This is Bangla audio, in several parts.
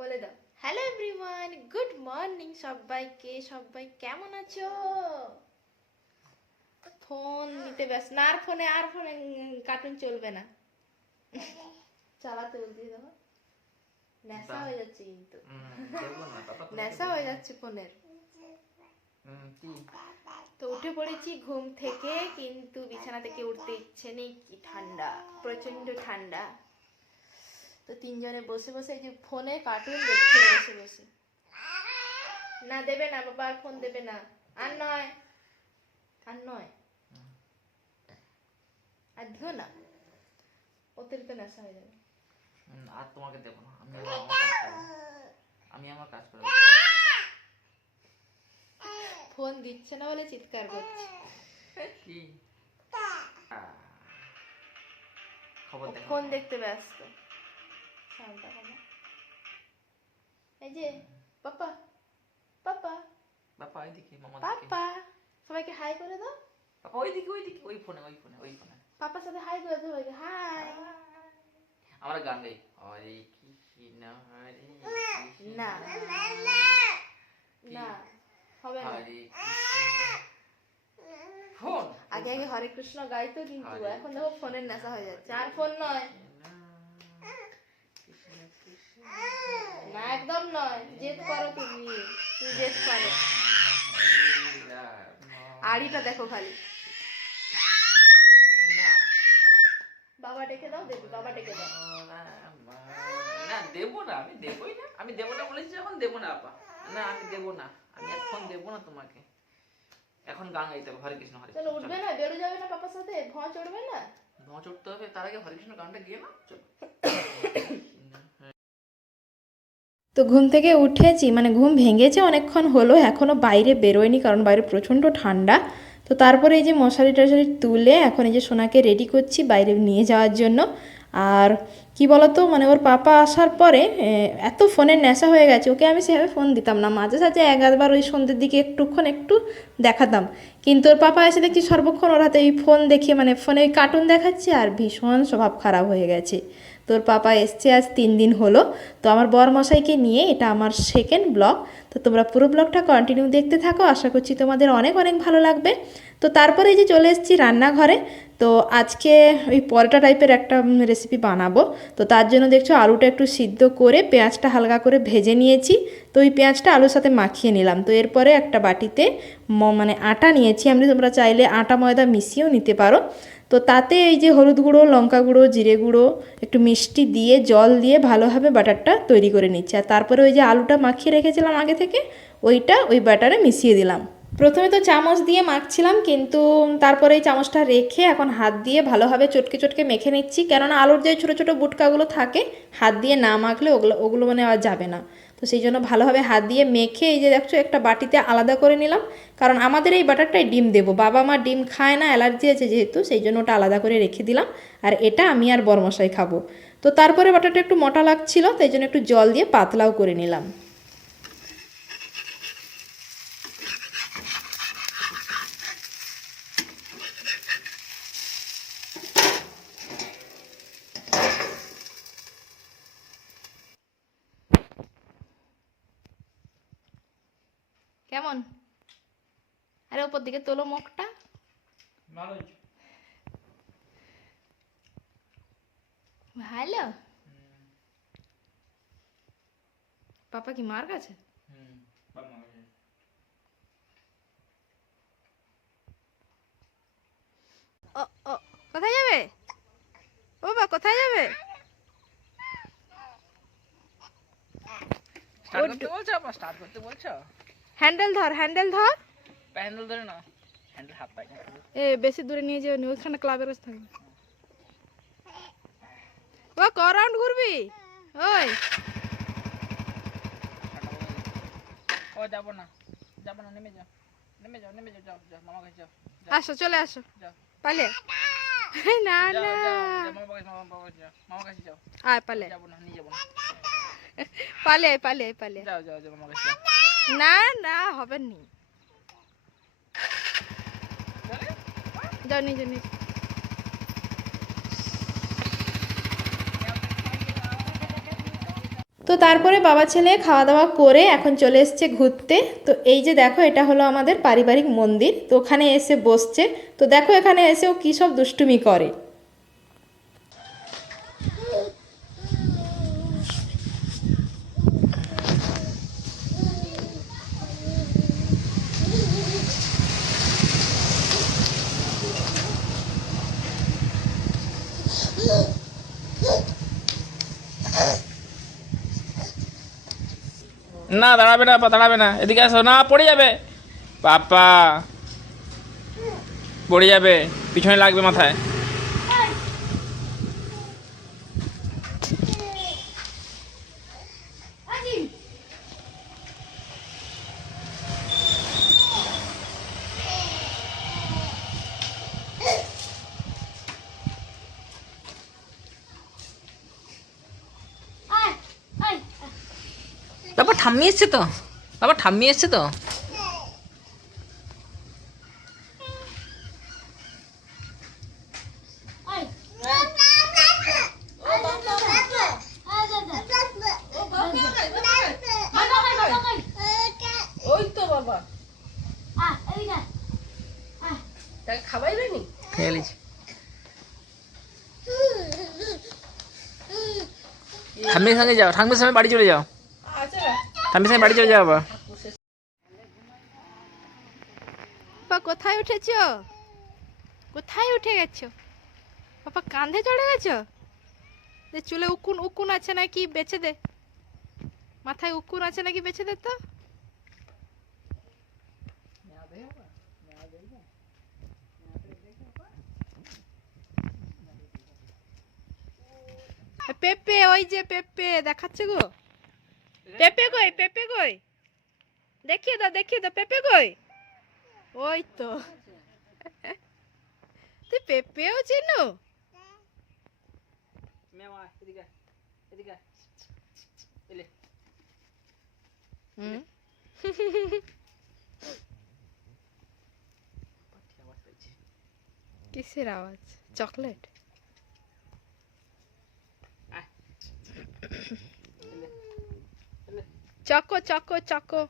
বলে দাও হ্যালো এভরিওয়ান, গুড মর্নিং সবাইকে। সবাই কেমন আছো? ফোন নিতে ব্যস্ত না? আর ফোনে কার্টুন চলবে না, চালাতে বলতে দাও। নেশা হয়ে যাচ্ছে কিন্তু, নেশা হয়ে যাচ্ছে ফোনের। তো উঠে পড়েছি ঘুম থেকে, কিন্তু বিছানা থেকে উঠতে ইচ্ছে নেই, কি ঠান্ডা, প্রচন্ড ঠান্ডা। তো তিনজনে বসে বসে এই যে ফোনে কার্টুন দেখছে বসে বসে। না দেবে না বাবা, আর ফোন দেবে না, আর নয় আর নয়, আর দিও না, অতিরিক্ত নেশা হয়ে যাবে। আর তোমাকে দেবো না, আমি আমার কাজ করব। ফোন দিচ্ছে না বলে চিৎকার করছে। কি খবর দেখো, ফোন দেখতে ব্যস্ত। শান্ত হও। এই যে পাপা পাপা বাবা ওইদিকে, মামা পাপা, সবাইকে হাই করে দাও। বাবা ওইদিকে ওইদিকে, ওই ফোনে ওই ফোনে ওই ফোনে। পাপার সাথে হাই করে দাও সবাইকে, হাই। আমরা গান গাই, হরে কৃষ্ণ হরে কৃষ্ণ, না না হবে না। ফোন আগে আগে হরে কৃষ্ণ গাইতো, কিন্তু এখন দেখো ফোনের নেশা হয়ে যাচ্ছে। আর ফোন নয়, না একদম নয়। জেদ করো তুমি জেদ করো। আড়িটা দেখো খালি। বাবা ডেকে দাও, দেবো বাবা ডেকে দাও। না দেবো না, আমি দেবই না, আমি দেবো না বলেছি যখন দেবো না আপা। না আমি দেবো না, আমি এখন দেবো না তোমাকে। এখন গান গাইতে হবে, হরে কৃষ্ণ হরে চলো উঠবে না, বেরো যাবে না পাপার সাথে, ভয় চড়বে না? ভয় চড়তে হবে, তার আগে হরে কৃষ্ণ গানটা গিয়ে না। চলো। তো ঘুম থেকে উঠেছি, মানে ঘুম ভেঙেছে অনেকক্ষণ হলো, এখনও বাইরে বেরোয়নি কারণ বাইরে প্রচণ্ড ঠান্ডা। তো তারপরে এই যে মশারি টশারি তুলে এখন এই যে সোনাকে রেডি করছি বাইরে নিয়ে যাওয়ার জন্য। আর কি বলতো, মানে ওর পাপা আসার পরে এত ফোনের নেশা হয়ে গেছে, ওকে আমি সেভাবে ফোন দিতাম না, মাঝে সাঝে একবার ওই সন্ধ্যের দিকে একটু দেখাতাম। কিন্তু ওর পাপা এসে দেখছি সর্বক্ষণ ওর হাতে ওই ফোন দেখিয়ে, মানে ফোনে ওই কার্টুন দেখাচ্ছে, আর ভীষণ স্বভাব খারাপ হয়ে গেছে। তোর পাপা এসছে আজ 3 দিন হলো। তো আমার বরমশাইকে নিয়ে এটা আমার সেকেন্ড ব্লগ। তো তোমরা পুরো ব্লগটা কন্টিনিউ দেখতে থাকো, আশা করছি তোমাদের অনেক অনেক ভালো লাগবে। তো তারপরে এই যে চলে এসেছি রান্নাঘরে। তো আজকে ওই পরোটা টাইপের একটা রেসিপি বানাবো। তো তার জন্য দেখছো আলুটা একটু সিদ্ধ করে পেঁয়াজটা হালকা করে ভেজে নিয়েছি। তো ওই পেঁয়াজটা আলুর সাথে মাখিয়ে নিলাম। তো এরপরে একটা বাটিতে মানে আটা নিয়েছি, আমি তোমরা চাইলে আটা ময়দা মিশিয়েও নিতে পারো। তো তাতে এই যে হলুদ গুঁড়ো, লঙ্কা গুঁড়ো, জিরে গুঁড়ো, একটু মিষ্টি দিয়ে জল দিয়ে ভালোভাবে ব্যাটারটা তৈরি করে নিচ্ছি। আর তারপরে ওই যে আলুটা মাখিয়ে রেখেছিলাম আগে থেকে, ওইটা ওই ব্যাটারে মিশিয়ে দিলাম। প্রথমে তো চামচ দিয়ে মাখছিলাম, কিন্তু তারপরে এই চামচটা রেখে এখন হাত দিয়ে ভালোভাবে চটকে চটকে মেখে নিচ্ছি, কেননা আলুর যে ছোটো ছোটো বুটকাগুলো থাকে হাত দিয়ে না মাখলে ওগুলো মানে আর যাবে না। তো সেই জন্য ভালোভাবে হাত দিয়ে মেখে এই যে দেখছো একটা বাটিতে আলাদা করে নিলাম, কারণ আমাদের এই বাটারটায় ডিম দেবো, বাবা মা ডিম খায় না, অ্যালার্জি আছে যেহেতু, সেই জন্য ওটা আলাদা করে রেখে দিলাম। আর এটা আমি আর বরমশাই খাবো। তো তারপরে বাটারটা একটু মোটা লাগছিল, তাই জন্য একটু জল দিয়ে পাতলাও করে নিলাম। কেমন? আরে উপর দিকে তোলো মুখটা। ভালো। পাপা কি মার কাছে? ও ও কোথায় যাবে? ও বাবা কোথায় যাবে? স্টার্ট করতে বলছো আপা, স্টার্ট করতে বলছো? হ্যান্ডেল ধর, হ্যান্ডেল ধর। হ্যান্ডেল ধরে না, হ্যান্ডেল হাত পাই না। এ বেশি দূরে নিয়ে যাও নি, ওখানে ক্লাবের কাছে থাকবে। ও ক রাউন্ড ঘুরবি? ওই ও যাবো না, যাবো না, নেমে যাও, নেমে যাও, নেমে যাও, যাও যাও মামা কাছে যাও। আসো, চলে আসো, যাও পালে না যাও না যাও মামার কাছে যাও আয় পালে যাবো না নিয়ে যাবো না পালে আয়, পালে আয়, পালে আয়। যাও যাও যাও মামার কাছে যাও না না হবে নি যাও নিজে নিজে তো তারপরে বাবা ছেলে খাওয়া দাওয়া করে এখন চলে এসছে ঘুরতে। তো এই যে দেখো এটা হলো আমাদের পারিবারিক মন্দির, তো ওখানে এসে বসছে। তো দেখো এখানে এসে ও কী সব দুষ্টুমি করে। না দাঁড়াবে না দাঁড়াবে না, এদিকে আসো, না পড়ে যাবে পাপা, পড়ে যাবে, পিছনে লাগবে মাথায়। বাবা ঠাম্মি এসছে তো, বাবা ঠাম্মি এসছে তো। ওই তো বাবা খাবাই হয়নি, খেয়ে নিয়েছি। ঠাম্মির সঙ্গে যাও, ঠাম্মির সঙ্গে বাড়ি চলে যাও, ঠাম্মির সঙ্গে বাড়ি চলে যাও বাবা। বাবা কোথায় উঠেছ, কোথায় উঠে গেছো বাবা, কাঁধে চড়ে গেছো? যে চুলে উকুন উকুন আছে নাকি বেছে দে, মাথায় উকুন আছে নাকি বেছে দে তো। পেঁপে, ওই যে পেঁপে দেখাচ্ছে গো, পেঁপে কই, পেঁপে কই, দেখিয়ে দাও, দেখিয়ে দাও, পেঁপে কই, ওই তো। তুই পেঁপেও চিনো? হুম। কিসের আওয়াজ? চকলেট? Choco choco choco.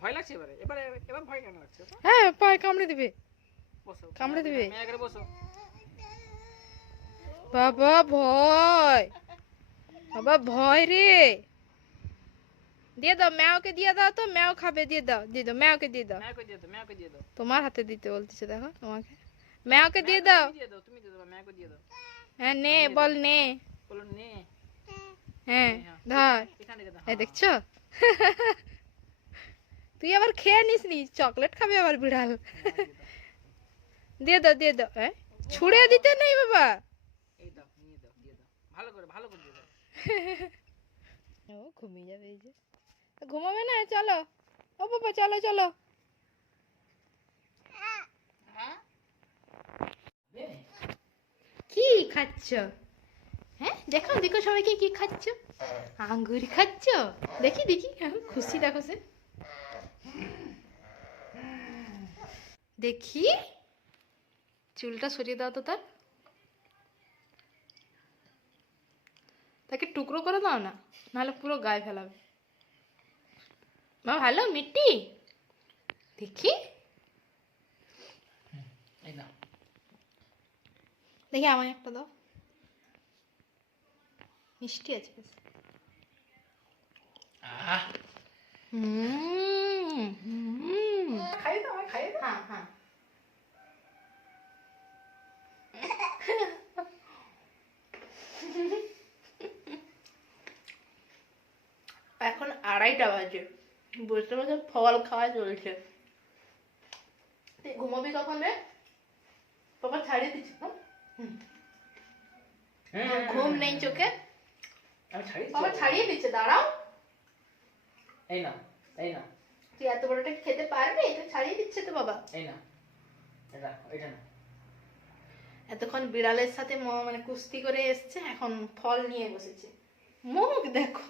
ভয় লাগছে এবারে, এবারে এবার ভয় কেন লাগছে? হ্যাঁ পায়ে কামড়ে দিবে, বসো, কামড়ে দিবে। মেয়ে বসো। বাবা ভয়, বাবা ভয় রে। দিয়ে দাও, ম্যাওকে দিয়ে দাও তো, ম্যাও খাবে, দিয়ে দাও, দিয়ে দাও, ম্যাওকে দিয়ে দাও। মেয়েকে দিয়ে দাও, মেয়েকে দিয়ে দাও, তোমার হাতে দিতে বলতেছে দেখো তোমাকে, ম্যাওকে দিয়ে দাও। দিয়ে দাও, তুমি দিয়ে দাও, মেয়েকে দিয়ে দাও। হ্যাঁ নে, বল নে। বলো নে। হ্যাঁ ধর, এখানে রেখে দাও। এই দেখছো? তুই আবার খেয়ে নিস নি, চকলেট খাবে আবার বিড়াল। দিয়ে দাও, দিয়ে দাও। ছুঁড়ে দিতে নেই বাবা। এই দাও, নিয়ে দাও, দিয়ে দাও, ভালো করে, ভালো করে দিয়ে দাও। ও ঘুমিয়ে যাবে এই যে, ঘুমাবে না? চলো ও বাবা, চলো চলো। কি খাচ্ছ? হ্যাঁ দেখো, দেখো সবাইকে কি খাচ্ছ, আঙ্গুর খাচ্ছ? দেখি দেখি, খুশি দেখো সে, দেখি চুলটা সরিয়ে দাও তো তার, তাকে টুকরো করে দাও না, নাহলে পুরো গায়ে ফেলাবে। মা ভালো মিষ্টি, দেখি এই দাও, দেখি আমায় একটা দাও, মিষ্টি আছে বেশ। খাইয়ে দাও, খাইয়ে দাও। হ্যাঁ হ্যাঁ। এখন 2:30 বাজে, বুঝতে পারছো, ফল খাওয়া চলছে। তুই ঘুমাবি কখন রে? বাবা ছাড়িয়ে দিচ্ছি। ঘুম নেই চোখে, আমি ছাড়িয়ে বাবা ছাড়িয়ে দিচ্ছে, দাঁড়াও। এই না, এই না, তুই এত বড়টা খেতে পারবি? এটা ছাড়িয়ে দিচ্ছে তো বাবা। এই না, এটা না। এতক্ষণ বিড়ালের সাথে মানে কুস্তি করে এসছে, এখন ফল নিয়ে বসেছে। মুখ দেখো।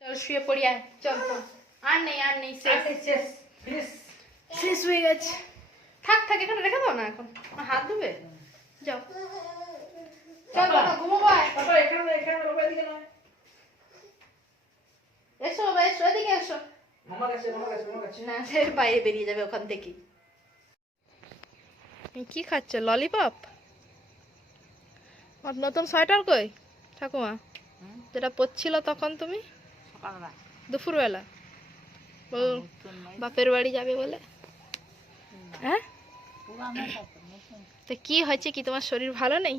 চল শুয়ে পড়ি আয়, চল চল। আর নেই শেষ হয়ে গেছে। থাক এখানে রেখে দাও না, এখন হাত ধুবে। যাও চল বাবা, ঘুমাবো। বাবা এখানে বাবা এদিকে নয়। এসো বাবা, এসো এদিকে এসো। মামা কাছে না, সে বাইরে বেরিয়ে যাবে ওখান থেকে। কি খাচ্ছ? ললিপপ? নতুন সোয়েটার কই ঠাকুমা, যেটা পরছিল তখন তুমি সকালবেলা দুপুরবেলা? বাপের বাড়ি যাবে বলে? হ্যাঁ, তো কি হয়েছে? কি তোমার শরীর ভালো নেই?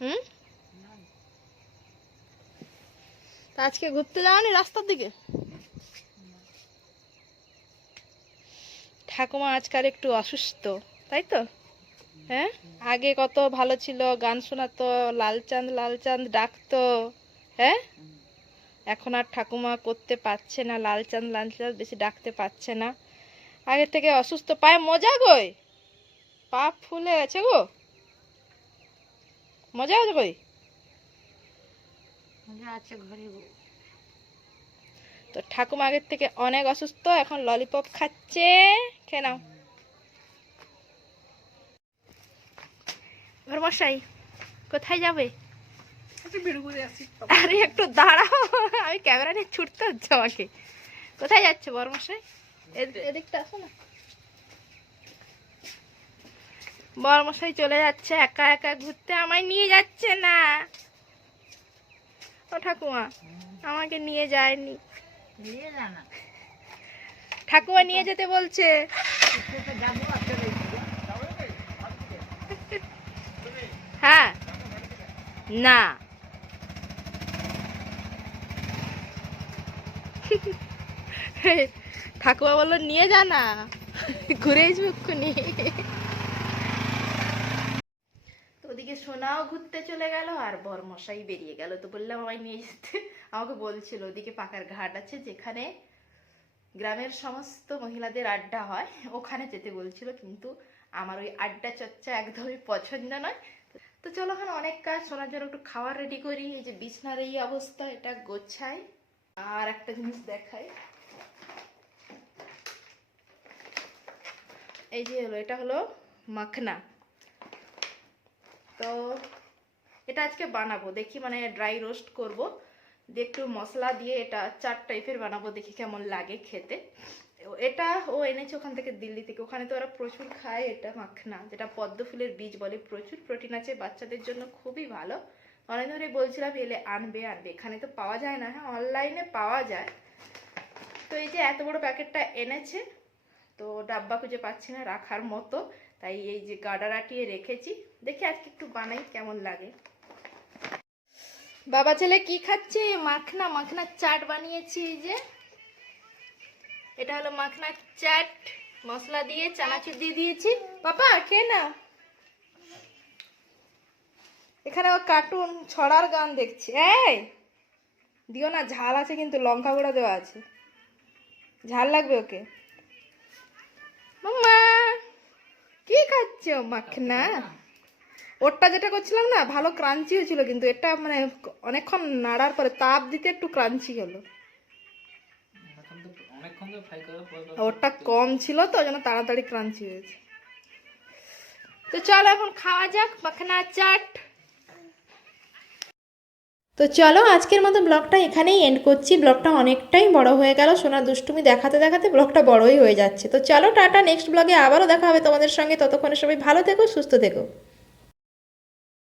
হুম, তা আজকে ঘুরতে যাওনি রাস্তার দিকে? ঠাকুমা আজকাল একটু অসুস্থ, তাই তো? হ্যাঁ, আগে কত ভালো ছিল, গান শোনাতো, লালচাঁদ ডাকতো। হ্যাঁ, এখন আর ঠাকুমা করতে পারছে না, লালচাঁদ বেশি ডাকতে পারছে না। আগে থেকে অসুস্থ। পায়ে মজা গই, পা ফুলে গেছে গো। মজা আছে কই? আছে ঘরে। তো ঠাকুমা আগের থেকে অনেক অসুস্থ, এখন ললিপপ খাচ্ছে। খেয়ে নাও। ঘরমশাই কোথায় যাবে? আরে একটু দাঁড়াও, আমি ক্যামেরা নিয়ে ছুটতে হচ্ছে আমাকে। কোথায় যাচ্ছে বরমশাই? এদিকটা আসো না। বরমশাই চলে যাচ্ছে একা একা ঘুরতে, আমায় নিয়ে যাচ্ছে না। ও ঠাকুমা, আমাকে নিয়ে যায়নি। ঠাকুমা নিয়ে যেতে বলছে। হ্যাঁ, না ঠাকুমা বললো নিয়ে যা না, ঘুরে আসবে এক্ষুনি। তো ওদিকে সোনাও ঘুরতে চলে গেল, আর বরমশাই বেরিয়ে গেল। তো বললাম আমায় নিয়ে যেতে, আমাকে বলছিল ওদিকে পাকার ঘাট আছে যেখানে গ্রামের সমস্ত মহিলাদের আড্ডা হয়, ওখানে যেতে বলছিল। কিন্তু আমার ওই আড্ডা চর্চা একদমই পছন্দ নয়। তো চলো, ওখানে অনেক কাজ, সোনার জন্য একটু খাবার রেডি করি। এই যে বিছনার এই অবস্থা, এটা গোছাই। আর একটা জিনিস দেখাই, এই যে এটা হলো মাখনা। তো এটা আজকে বানাবো, দেখি মানে ড্রাই রোস্ট করব, দিয়ে একটু মশলা দিয়ে এটা চাট টাইপের বানাবো, দেখি কেমন লাগে খেতে। এটা ও এনেছে ওখান থেকে, দিল্লি থেকে। ওখানে তো ওরা প্রচুর খায় এটা মাখনা, যেটা পদ্ম ফুলের বীজ বলে। প্রচুর প্রোটিন আছে, বাচ্চাদের জন্য খুবই ভালো। অনেক ধরে বলছিলাম এলে আনবে। এখানে তো পাওয়া যায় না, হ্যাঁ অনলাইনে পাওয়া যায়। তো এই যে এত বড় প্যাকেটটা এনেছে, তো ডাব্বা খুঁজে পাচ্ছি না রাখার মতো, তাই এই যে গাডার আটিয়ে রেখেছি। দেখি আজকে একটু বানাই কেমন লাগে। বাবা ছেলে কি খাচ্ছে? মাখনা চাট বানিয়েছি। এই যে এটা হলো মাখনা চাট, মশলা দিয়ে চানাচুর দিয়ে দিয়েছি। পাপা খেয়ে না। এখানে ও কার্টুন ছড়ার গান দেখছে। এই দিও না, ঝাল আছে কিন্তু, লঙ্কা গুঁড়া দেওয়া আছে, ঝাল লাগবে ওকে। মাম্মা কি খাচ্ছ? মাখনা। ওরটা যেটা করছিলাম না, ভালো ক্রাঞ্চি হয়েছিল, কিন্তু এটা মানে অনেকক্ষণ নাড়ার পরে তাপ দিতে একটু ক্রাঞ্চি হলো। ওরটা কম ছিল তো, যেন তাড়াতাড়ি ক্রাঞ্চি হয়েছে। তো চলো এখন খাওয়া যাক মাখনা চাট। তো চলো আজকের মতো ব্লগটা এখানেই এন্ড করছি। ব্লগটা অনেকটাই বড় হয়ে গেল, সোনার দুষ্টুমি দেখাতে দেখাতে ব্লগটা বড়ই হয়ে যাচ্ছে। তো চলো টাটা, নেক্সট ব্লগে আবারও দেখা হবে তোমাদের সঙ্গে। ততক্ষণে সবাই ভালো থেকো, সুস্থ থেকো।